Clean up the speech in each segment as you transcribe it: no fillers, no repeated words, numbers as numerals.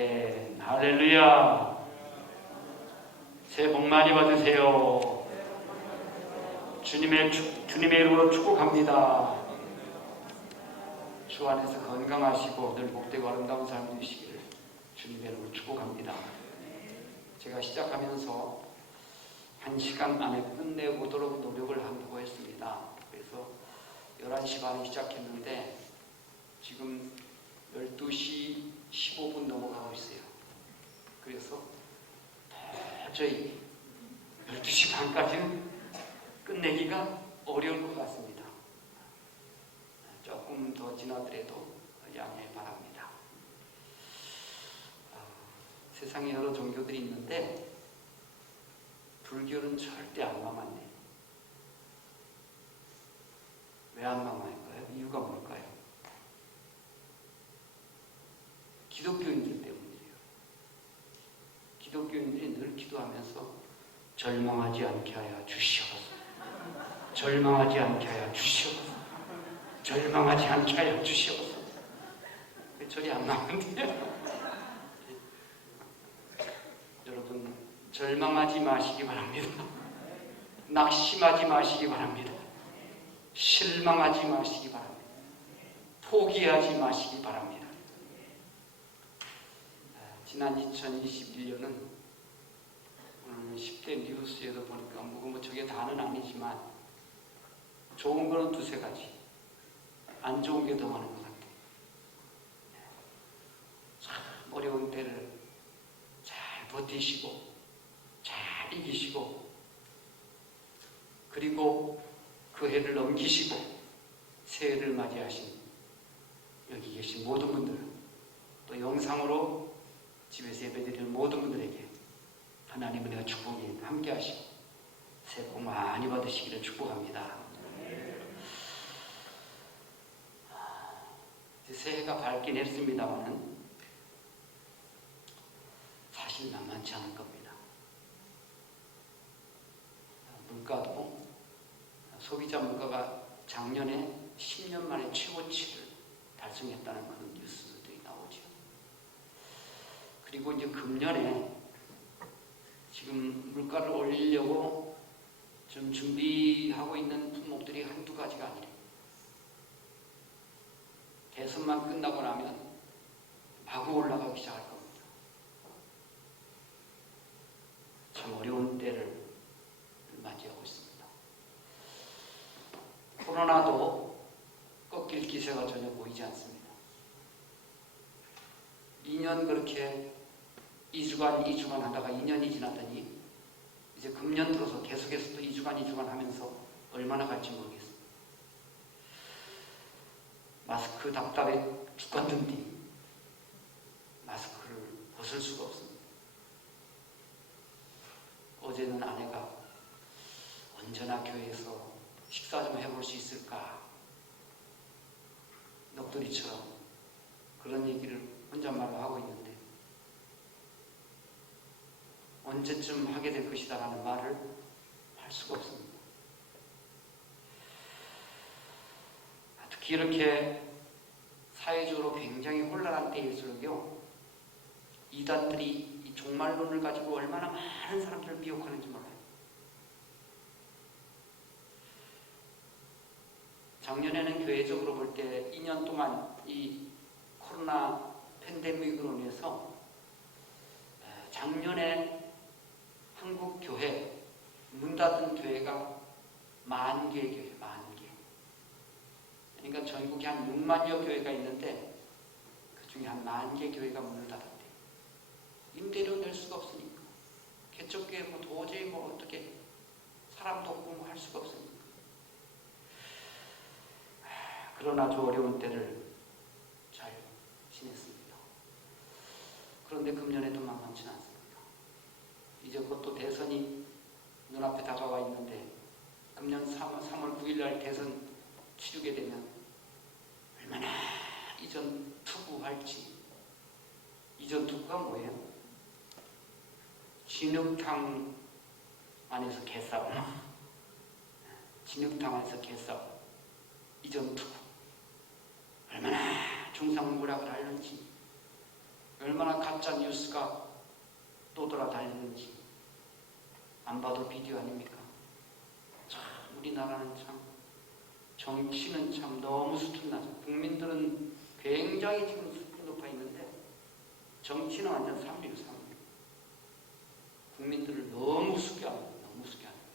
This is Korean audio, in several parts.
아멘. 할렐루야. 새해 복 많이 받으세요. 주님의 이름으로 축복합니다. 주 안에서 건강하시고 늘 복되고 아름다운 삶 되시기를 주님의 이름으로 축복합니다. 제가 시작하면서 1시간 안에 끝내보도록 노력을 한다고 했습니다. 그래서 11시 반에 시작했는데 지금 12시 15분 넘어가고 있어요. 그래서 도저히 12시 반까지는 끝내기가 어려울 것 같습니다. 조금 더 지나더라도 양해 바랍니다. 세상에 여러 종교들이 있는데 불교는 절대 안 망하네. 왜 안 망할까요? 이유가 뭘까요? 기독교인들 때문이에요. 기독교인들이 늘 기도하면서 절망하지 않게 하여 주시옵소서. 절망하지 않게 하여 주시옵소서. 절망하지 않게 하여 주시옵소서. 절이 안 나오는데요. 여러분, 절망하지 마시기 바랍니다. 낙심하지 마시기 바랍니다. 실망하지 마시기 바랍니다. 포기하지 마시기 바랍니다. 지난 2021년은 오늘 10대 뉴스에도 보니까 뭐 저게 다는 아니지만 좋은 거는 두세 가지, 안 좋은 게 더 많은 것 같아요. 참 어려운 때를 잘 버티시고 잘 이기시고 그리고 그 해를 넘기시고 새해를 맞이하신 여기 계신 모든 분들, 또 영상으로 집에서 예배드리는 모든 분들에게 하나님의 은혜와 축복이 함께 하시고 새해 복 많이 받으시기를 축복합니다. 새해가 밝긴 했습니다만 사실 만만치 않을 겁니다. 물가도 소비자 물가가 작년에 10년 만에 최고치를 달성했다는 그런 뉴스들이 나오죠. 그리고 이제 금년에 지금 물가를 올리려고 좀 준비하고 있는 품목들이 한두 가지가 아니래요. 대선만 끝나고 나면 마구 올라가기 시작할 겁니다. 참 어려운 때를 맞이하고 있습니다. 코로나도 꺾일 기세가 전혀 보이지 않습니다. 2년 그렇게 2주간 하다가 2년이 지나더니 이제 금년 들어서 계속해서 또 2주간 하면서 얼마나 갈지 모르겠습니다. 마스크 답답해 죽겠는데 마스크를 벗을 수가 없습니다. 어제는 아내가 언제나 교회에서 식사 좀 해볼 수 있을까? 넋두리처럼 그런 얘기를 혼잣말로 하고 있는데 언제쯤 하게 될 것이다 라는 말을 할 수가 없습니다. 특히 이렇게 사회적으로 굉장히 혼란한 때일수록요, 이단들이 이 종말론을 가지고 얼마나 많은 사람들을 미혹하는지 몰라요. 작년에는 교회적으로 볼 때 2년 동안 이 코로나 팬데믹으로 인해서 작년에 한국 교회, 문 닫은 교회가 10,000개 교회, 10,000개. 그러니까 전국에 한 6만여 교회가 있는데 그 중에 한 10,000개 교회가 문을 닫았대요. 임대료 낼 수가 없으니까. 개척교회 뭐 도저히 뭐 어떻게 사람도 없고 뭐 할 수가 없으니까. 그러나 아주 어려운 때를 잘 지냈습니다. 그런데 금년에도 만만치 않습니다. 이제 곧 또 대선이 눈앞에 다가와 있는데 금년 3월 9일 날 대선 치르게 되면 얼마나 이전 투구할지. 이전 투구가 뭐예요? 진흙탕 안에서 개싸움. 진흙탕 안에서 개싸움. 이전 투구. 얼마나 중상모략을 하는지 얼마나 가짜 뉴스가 떠돌아다니는지 안 봐도 비디오 아닙니까? 참 우리나라는 참 정치는 참 너무 수준 낮아. 국민들은 굉장히 지금 수준 높아 있는데 정치는 완전 삼류. 국민들을 너무 우습게 합니다. 너무 우습게 합니다.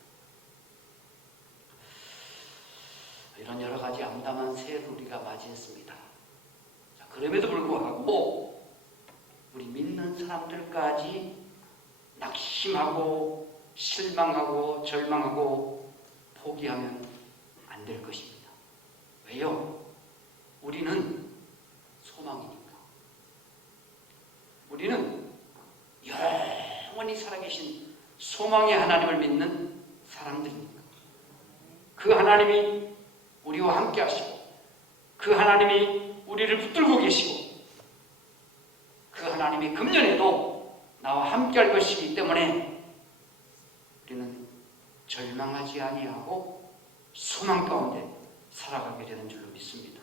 이런 여러 가지 암담한 새해를 우리가 맞이했습니다. 자, 그럼에도 불구하고 우리 믿는 사람들까지 낙심하고 실망하고 절망하고 포기하면 안 될 것입니다. 왜요? 우리는 소망이니까. 우리는 영원히 살아계신 소망의 하나님을 믿는 사람들입니까? 그 하나님이 우리와 함께 하시고 그 하나님이 우리를 붙들고 계시고 그 하나님이 금년에도 나와 함께 할 것이기 때문에 우리는 절망하지 아니하고 소망 가운데 살아가게 되는 줄로 믿습니다.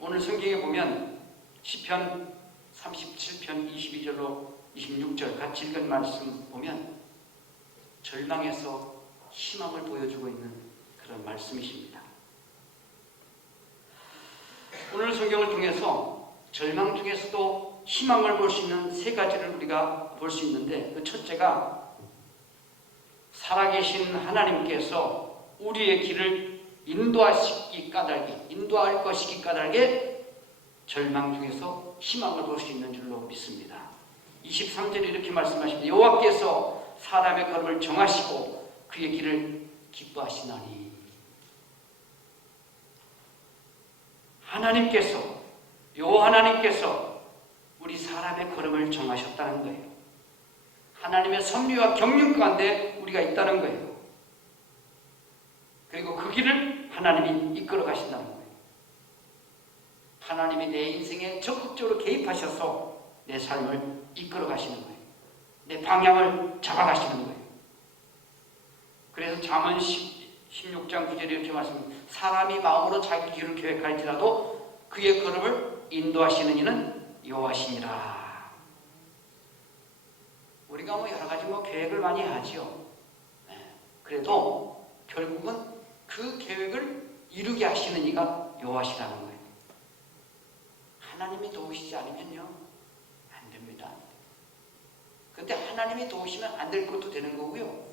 오늘 성경에 보면 시편 37편 22절로 26절 같이 읽은 말씀 보면 절망에서 희망을 보여주고 있는 그런 말씀이십니다. 오늘 성경을 통해서 절망 중에서도 희망을 볼 수 있는 세 가지를 우리가 볼 수 있는데 그 첫째가 살아계신 하나님께서 우리의 길을 인도할 것이기 까닭에 절망 중에서 희망을 볼 수 있는 줄로 믿습니다. 23절에 이렇게 말씀하십니다. 여호와께서 사람의 걸음을 정하시고 그의 길을 기뻐하시나니. 하나님께서 우리 사람의 걸음을 정하셨다는 거예요. 하나님의 섭리와 경륜 가운데 우리가 있다는 거예요. 그리고 그 길을 하나님이 이끌어 가신다는 거예요. 하나님이 내 인생에 적극적으로 개입하셔서 내 삶을 이끌어 가시는 거예요. 내 방향을 잡아 가시는 거예요. 그래서 잠언 16장 9절에 이렇게 말씀합니다. 사람이 마음으로 자기 길을 계획할지라도 그의 걸음을 인도하시는 이는 여호와시니라. 우리가 여러 가지 계획을 많이 하지요. 그래도 결국은 그 계획을 이루게 하시는 이가 여호와시라는 거예요. 하나님이 도우시지 않으면요 안 됩니다. 근데 하나님이 도우시면 안 될 것도 되는 거고요.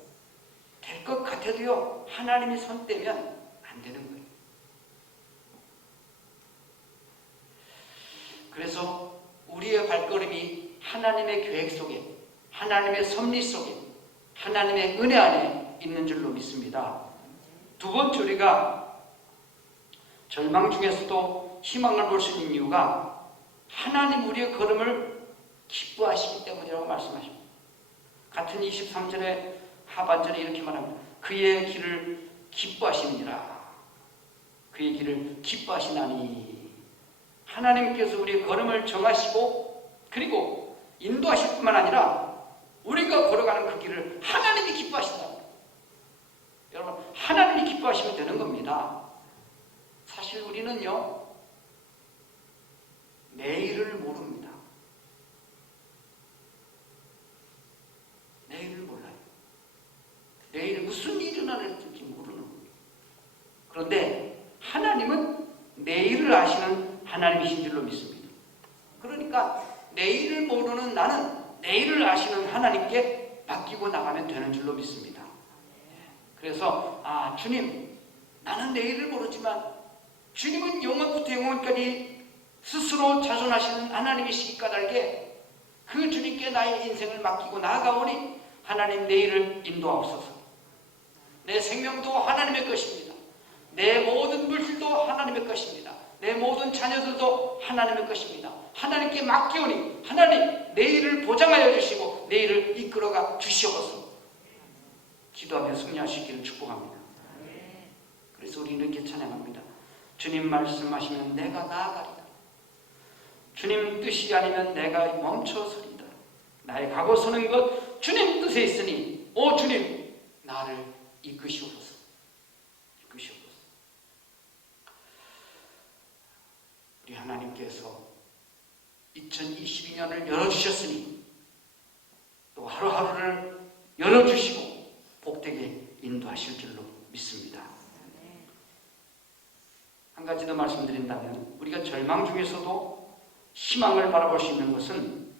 될 것 같아도요 하나님이 손 떼면 안 되는 거예요. 그래서 우리의 발걸음이 하나님의 계획 속에, 하나님의 섭리 속에, 하나님의 은혜 안에 있는 줄로 믿습니다. 두 번째, 우리가 절망 중에서도 희망을 볼 수 있는 이유가 하나님 우리의 걸음을 기뻐하시기 때문이라고 말씀하십니다. 같은 23절의 하반절에 이렇게 말합니다. 그의 길을 기뻐하시느니라. 그의 길을 기뻐하시나니. 하나님께서 우리의 걸음을 정하시고 그리고 인도하실 뿐만 아니라 우리가 걸어가는 그 길을 하나님이 기뻐하신다. 여러분, 하나님이 기뻐하시면 되는 겁니다. 사실 우리는요 내일을 모릅니다. 내일을 몰라요. 내일 무슨 일이 일어날지 모르는 거예요. 그런데 하나님은 내일을 아시는 하나님이신 줄로 믿습니다. 그러니까 내일을 모르는 나는 내일을 아시는 하나님께 맡기고 나가면 되는 줄로 믿습니다. 그래서 주님, 나는 내일을 모르지만 주님은 영원부터 영원까지 스스로 자존하시는 하나님이시기 까닭에 그 주님께 나의 인생을 맡기고 나아가오니 하나님 내일을 인도하옵소서. 내 생명도 하나님의 것입니다. 내 모든 물질도 하나님의 것입니다. 내 모든 자녀들도 하나님의 것입니다. 하나님께 맡기오니 하나님 내일을 보장하여 주시고 내일을 이끌어가 주시옵소서. 기도하며 승리하시기를 축복합니다. 그래서 우리는 이렇게 찬양합니다. 주님 말씀하시면 내가 나아가리다. 주님 뜻이 아니면 내가 멈춰서리다. 나의 가고 서는 것 주님 뜻에 있으니 오 주님 나를 이끄시옵소서. 이끄시옵소서. 우리 하나님께서 이 2022년을 열어주셨으니 또 하루하루를 열어주시고 복되게 인도하실 줄로 믿습니다. 한 가지 더 말씀드린다면 우리가 절망 중에서도 희망을 바라볼 수 있는 것은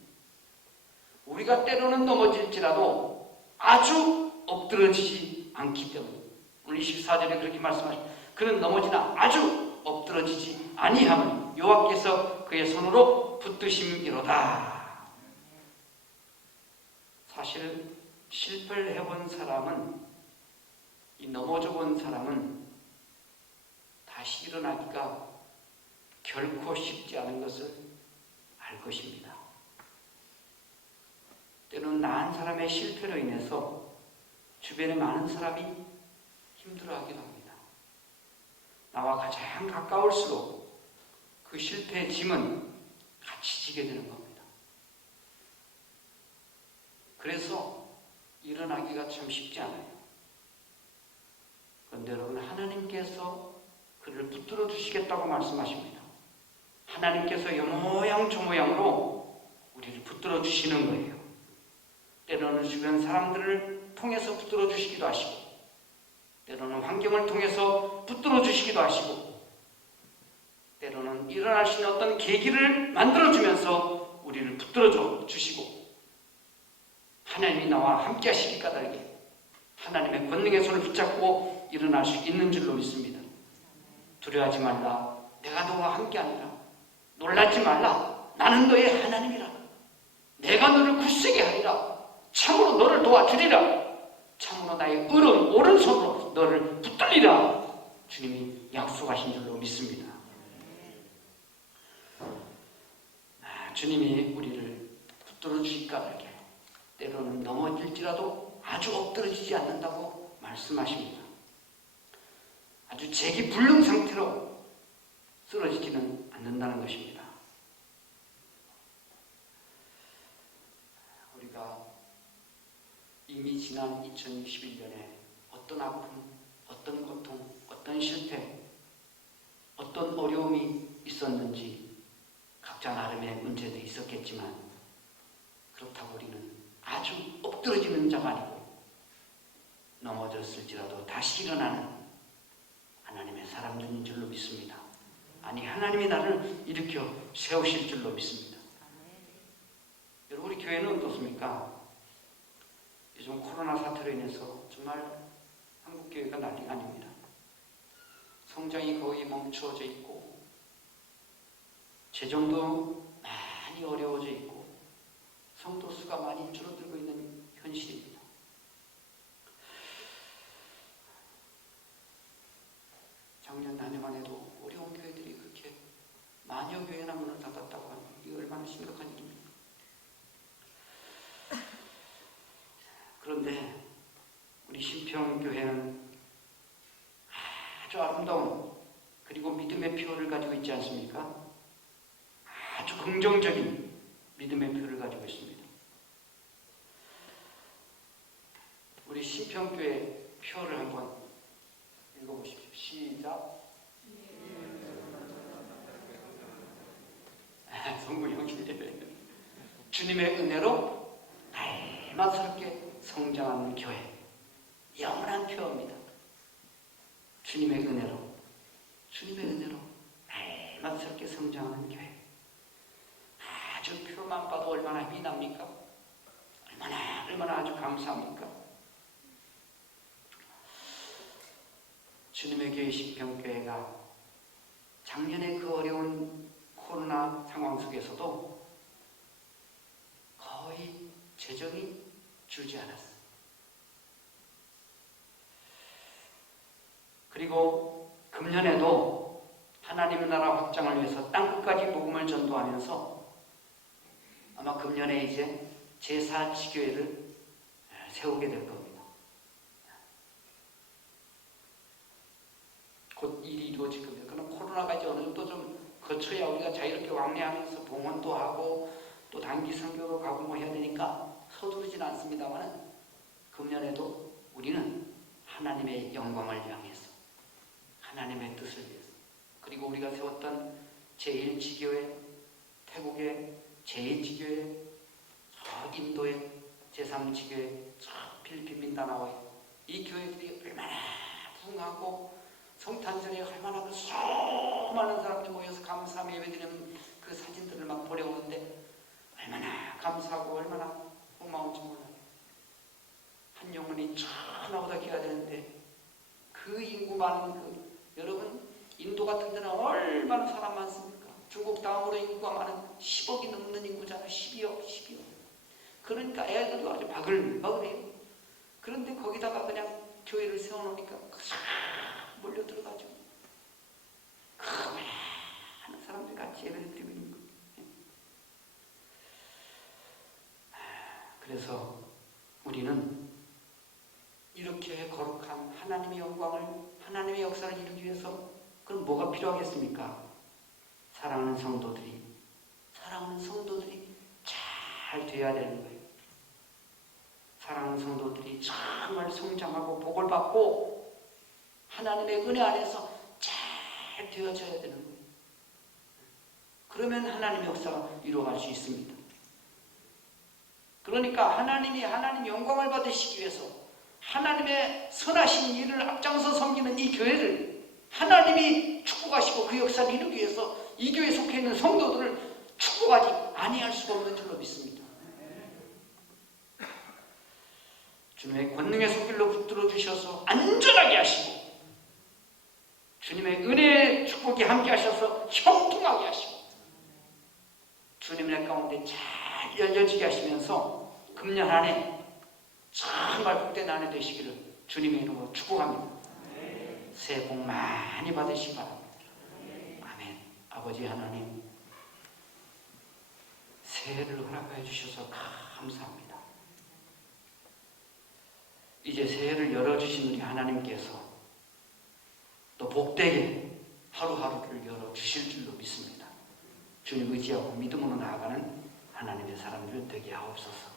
우리가 때로는 넘어질지라도 아주 엎드러지지 않기 때문에 오늘 24절에 그렇게 말씀하십니다. 그는 넘어지나 아주 엎드러지지 아니하면 여호와께서 그의 손으로 붙드심이로다. 사실 실패를 해본 사람은, 이 넘어져 본 사람은 다시 일어나기가 결코 쉽지 않은 것을 알 것입니다. 때로는 나은 사람의 실패로 인해서 주변에 많은 사람이 힘들어하기도 합니다. 나와 가장 가까울수록 그 실패의 짐은 같이 지게 되는 겁니다. 그래서 일어나기가 참 쉽지 않아요. 그런데 여러분, 하나님께서 그를 붙들어 주시겠다고 말씀하십니다. 하나님께서 여모양 저모양으로 우리를 붙들어 주시는 거예요. 때로는 주변 사람들을 통해서 붙들어 주시기도 하시고, 때로는 환경을 통해서 붙들어 주시기도 하시고, 때로는 일어날 수 있는 어떤 계기를 만들어 주면서 우리를 붙들어 주시고, 하나님이 나와 함께 하시기 까닭에 하나님의 권능의 손을 붙잡고 일어날 수 있는 줄로 믿습니다. 두려워하지 말라. 내가 너와 함께하니라. 놀라지 말라. 나는 너의 하나님이라. 내가 너를 굳세게 하리라. 참으로 너를 도와주리라. 참으로 나의 의로운 오른손으로 너를 붙들리라. 주님이 약속하신 줄로 믿습니다. 주님이 우리를 붙들어 주실 까닭에 때로는 넘어질지라도 아주 엎드러지지 않는다고 말씀하십니다. 아주 재기불능 상태로 쓰러지지는 않는다는 것입니다. 우리가 이미 지난 2021년에 어떤 아픔, 어떤 고통, 어떤 실패, 어떤 어려움이 있었는지 각자 나름의 문제도 있었겠지만, 그렇다고 우리는 아주 엎드러지는 자가 아니고 넘어졌을지라도 다시 일어나는 하나님의 사람들인 줄로 믿습니다. 아니, 하나님이 나를 일으켜 세우실 줄로 믿습니다. 여러분, 우리 교회는 어떻습니까? 요즘 코로나 사태로 인해서 정말 한국 교회가 난리가 아닙니다. 성장이 거의 멈추어져 있고, 재정도 많이 어려워져 있고, 성도 수가 많이 줄어들고 있는 현실입니다. 작년 한 해만 해도 어려운 교회들이 그렇게 만여 교회나 문을 닫았다고 하니 이게 얼마나 심각한 일입니까? 그런데 우리 신평교회는 아주 아름다운 그리고 믿음의 표를 가지고 있지 않습니까? 아주 긍정적인 믿음의 표를 가지고 있습니다. 우리 신평교회 표를 한번 읽어보십시오. 시작. 성구형님. 주님의 은혜로 날마스럽게 성장하는 교회. 영원한 표입니다. 주님의 은혜로 날마스럽게 성장하는 교회. 아주 표만 봐도 얼마나 힘이 납니까? 얼마나 아주 감사합니까? 주님의 교회 신평교회가 작년에 그 어려운 코로나 상황 속에서도 거의 재정이 줄지 않았어요. 그리고 금년에도 하나님의 나라 확장을 위해서 땅끝까지 복음을 전도하면서 아마 금년에 이제 제4지교회를 세우게 될 겁니다. 곧 일이 이루어질 겁니다. 그럼 코로나가 이제 어느 정도 좀 거쳐야 우리가 자유롭게 왕래하면서 봉헌도 하고 또 단기 선교도 가고 뭐 해야 되니까 서두르진 않습니다만, 금년에도 우리는 하나님의 영광을 향해서, 하나님의 뜻을 위해서, 그리고 우리가 세웠던 제1지교회 태국의 제2지교회, 인도의 제3지교회, 필리핀 민다나오에 이 교회들이 얼마나 부흥하고 성탄절에 얼마나 그 수많은 사람들이 모여서 감사함 예배드리는 그 사진들을 막 보려오는데 얼마나 감사하고 얼마나 고마운지 몰라요. 한 영혼이 나보다 귀가 되는데 그 인구 많은 여러분 인도 같은 데는 얼마나 사람 많습니까? 중국 다음으로 인구가 많은 10억이 넘는 인구잖아요. 12억. 그러니까 애들도 아주 바글바글해요. 그런데 거기다가 그냥 교회를 세워놓으니까 싹 몰려 들어가죠. 그 많은 사람들이 같이 예배를 드리고 있는 거예요. 그래서 우리는 이렇게 거룩한 하나님의 영광을, 하나님의 역사를 이루기 위해서 그럼 뭐가 필요하겠습니까? 사랑하는 성도들이 잘 돼야 되는 거예요. 사랑하는 성도들이 정말 성장하고 복을 받고 하나님의 은혜 안에서 잘 되어져야 되는 거예요. 그러면 하나님의 역사가 이루어갈 수 있습니다. 그러니까 하나님 영광을 받으시기 위해서 하나님의 선하신 일을 앞장서 섬기는 이 교회를 하나님이 축복하시고 그 역사를 이루기 위해서 이 교회에 속해 있는 성도들을 축복하지 아니할 수가 없는 줄로 믿습니다. 주님의 권능의 손길로 붙들어 주셔서 안전하게 하시고 주님의 은혜의 축복이 함께 하셔서 형통하게 하시고 주님의 가운데 잘 열려지게 하시면서 금년 한 해 정말 복된 한 해 되시기를 주님의 이름으로 축복합니다. 새해 복 많이 받으시기 바랍니다. 아멘. 아버지 하나님, 새해를 허락하여 주셔서 감사합니다. 이제 새해를 열어주신 우리 하나님께서 또 복되게 하루하루를 열어주실 줄로 믿습니다. 주님 의지하고 믿음으로 나아가는 하나님의 사람들 되게 하옵소서.